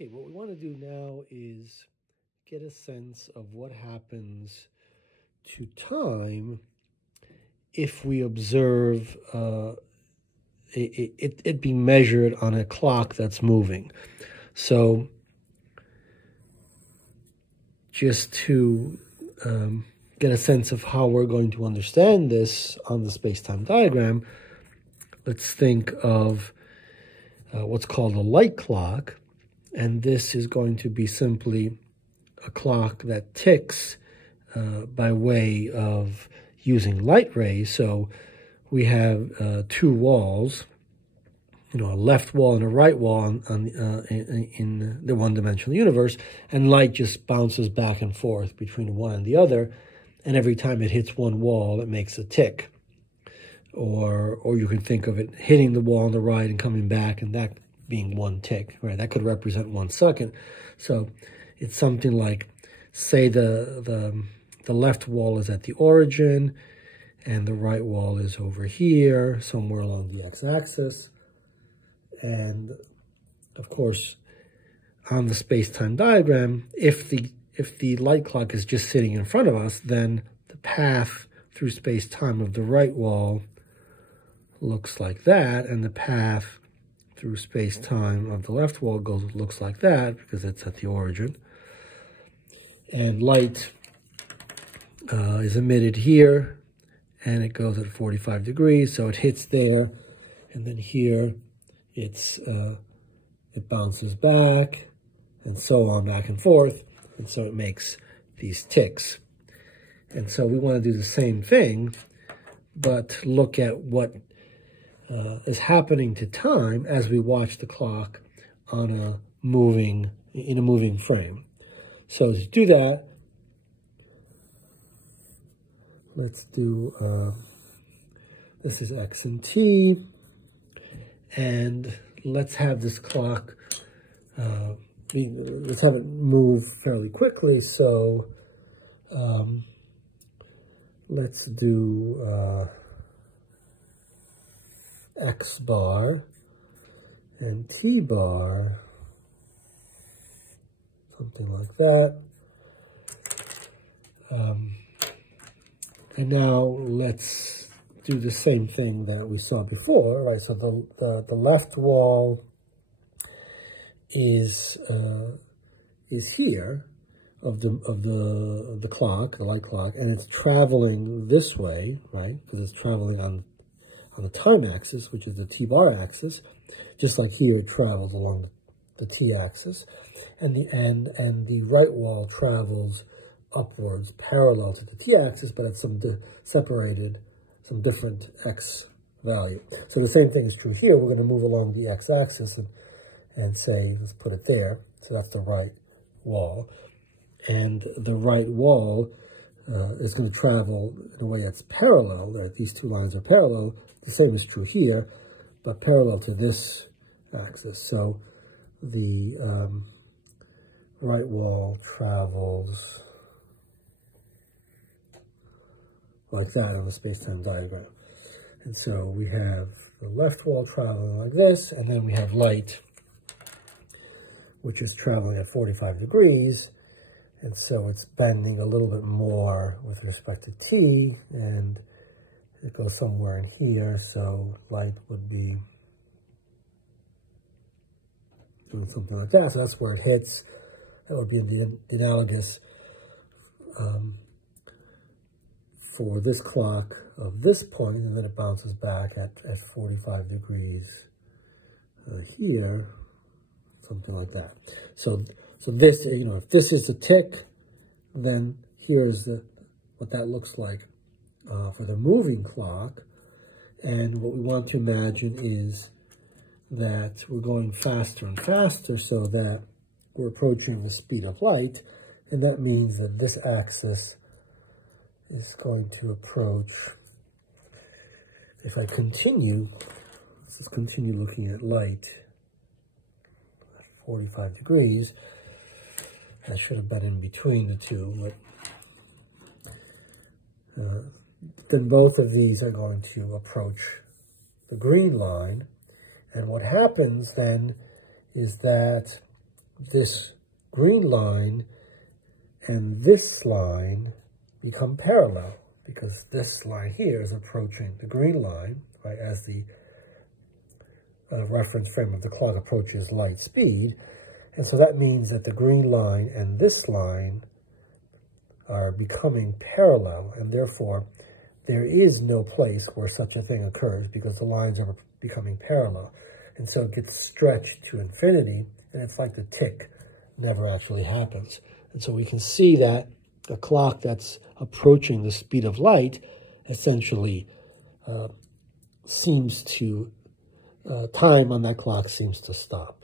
Okay, what we want to do now is get a sense of what happens to time if we observe it being measured on a clock that's moving. So just to get a sense of how we're going to understand this on the space-time diagram, let's think of what's called a light clock. And this is going to be simply a clock that ticks by way of using light rays. So we have two walls, a left wall and a right wall in the one-dimensional universe, and light just bounces back and forth between one and the other, and every time it hits one wall, it makes a tick. Or you can think of it hitting the wall on the right and coming back, and that being one tick, right? That could represent 1 second. So it's something like, say the left wall is at the origin, and the right wall is over here, somewhere along the x-axis. And of course, on the space-time diagram, if the light clock is just sitting in front of us, then the path through space-time of the right wall looks like that, and the path through space-time of the left wall looks like that, because it's at the origin. And light is emitted here, and it goes at 45 degrees, so it hits there, and then here it bounces back, and so on, back and forth, and so it makes these ticks. And so we want to do the same thing, but look at what is happening to time as we watch the clock on in a moving frame. So to do that, let's do, this is x and t, and let's have this clock, let's have it move fairly quickly. So let's do x bar and t bar, something like that. And now let's do the same thing that we saw before, right? So the left wall is here of the clock, the light clock, and it's traveling this way, right? Because it's traveling on the time axis, which is the t-bar axis, just like here it travels along the t-axis, and the right wall travels upwards parallel to the t-axis, but at some different x value. So the same thing is true here. We're going to move along the x-axis and say, let's put it there. So that's the right wall, and the right wall is going to travel in a way that's parallel, right? These two lines are parallel. The same is true here, but parallel to this axis. So the right wall travels like that on the space-time diagram. And so we have the left wall traveling like this, and then we have light, which is traveling at 45 degrees. And so it's bending a little bit more with respect to t, and it goes somewhere in here. So light would be doing something like that. So that's where it hits. That would be the analogous for this clock of this point, and then it bounces back at 45 degrees here, something like that. So this, if this is a tick, then here's what that looks like for the moving clock. And what we want to imagine is that we're going faster and faster, so that we're approaching the speed of light, and that means that this axis is going to approach, if I continue, let's just continue looking at light at 45 degrees. I should have been in between the two, but then both of these are going to approach the green line. And what happens then is that this green line and this line become parallel, because this line here is approaching the green line, right, as the reference frame of the clock approaches light speed. And so that means that the green line and this line are becoming parallel, and therefore there is no place where such a thing occurs, because the lines are becoming parallel. And so it gets stretched to infinity, and it's like the tick never actually happens. And so we can see that a clock that's approaching the speed of light essentially seems to, time on that clock seems to stop.